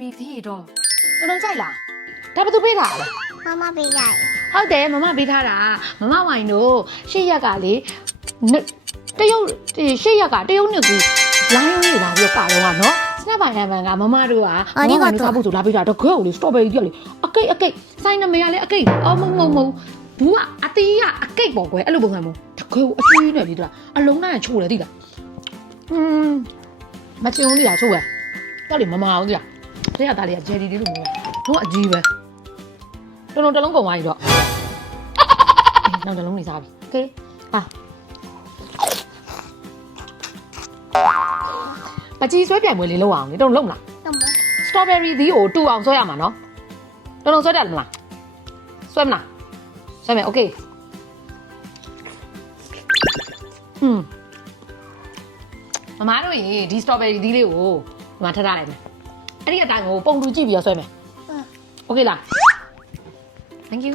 strawberry ဒီတော့တော်ကြိုက်လားဒါဘယ်သူပေးထားလဲ မမပေးရတယ် ဟုတ်တယ်မမပေးထားတာမမဝိုင်တို့ရှေ့ရက်ကလေတရုတ်ရှေ့ရက်ကတရုတ်နှစ်ကူလိုင်းရိုးရလာပြီးပါတော့ကနော်စနက်ပိုင်လန်ကမမတို့ကမမဝိုင်တို့စားဖို့ဆိုလာပေးတာတော့ခဲကိုလေ strawberry ပြက်လေအကိတ်စိုင်းနမရလေအကိတ်အော်မဘူးကအတီးကအကိတ်ပေါ့ကွယ်အဲ့လိုပုံစံမျိုးတခဲကိုအတီးနဲ့လေတို့အလုံးနဲ့ချိုးတယ်သိလားမချင်ဘူးလေချိုးရတော့လေမမအောင်ကြီးတဲ့ရသားလေးကဂျယ်ဒီလေးလိုမျိုးတော့အကြီးပဲတော်တစ်လုံးကုန်သွားပြီတော့နောက်တစ်လုံးနေစားပြီโอเคပကြီးဆွဲပြိုင်ပွဲလေးလုပ်အောင်လေတော်လုံးမလား တော့မ strawberry သီးကိုတူအောင်ဆွဲရမှာနော်တော်ဆွဲတယ်မလားဆွဲမလားဆွဲမယ်โอเคမမတို့ရေဒီ strawberry သီးလေးကိုဒီမှာထပ်ထားလိုက်မယ်အဲ့ဒီအတိုင်းကိုပုံတူကြည့်ပြီးတော့ဆွဲမယ်โอเคလား thank you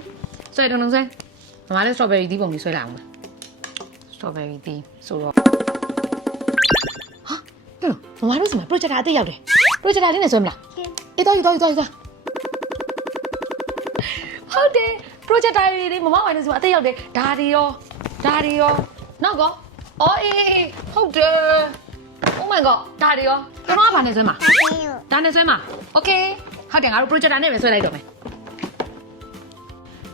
ဆွဲတော်ဆွဲမမလည်း strawberry သီးပုံလေးဆွဲလိုက်အောင်မယ် strawberry သီးဆိုတော့မမတို့စီမှာ projector အသေးရောက်တယ် projector လေးနဲ့ဆွဲမလားအေးတော့ယူဟုတ်တယ် projector လေးမမဝိုင်းတို့စီမှာအသေးရောက်တယ်ဒါတွေရောနောက်ကောအော်အေးဟုတ်တယ် oh my god ဒါတွေရောကျွန်တော်ကဘာနဲ့ဆွဲမှာဒါနဲ့ဆွဲမှာ okay ဟုတ်တယ်ငါတို့ projector နဲ့ပဲဆွဲလိုက်တော့မယ်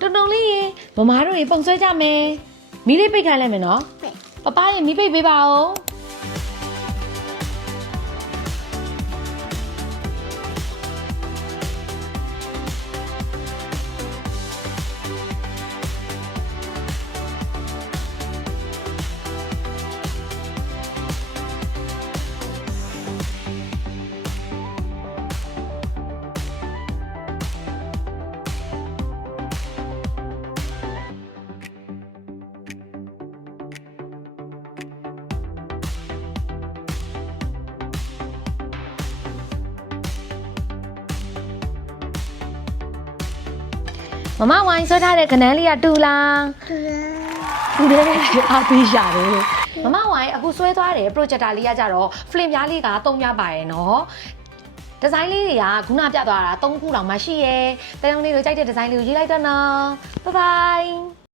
တုံလေးရေမမတို့ရေပုံဆွဲကြမယ်မီးလေးပိတ်ခိုင်းလိုက်မယ်နော်ပပရေမီးပိတ်ပေးပါဦးမမဝိုင်းဆွဲထားတဲ့ခနန်းလေးကတူလားတူတယ်အားပေးရတယ်မမဝိုင်းအခုဆွဲသွားတယ် projector လေးကကြတော့ flame ပြားလေးက3ပြားပါရယ်နော်ဒီဇိုင်းလေးတွေကခုနပြသွားတာ3ခုတောင်မှရှိရယ်တဲုံလေးကိုကြိုက်တဲ့ဒီဇိုင်းလေးကိုရေးလိုက်တော့နော် bye bye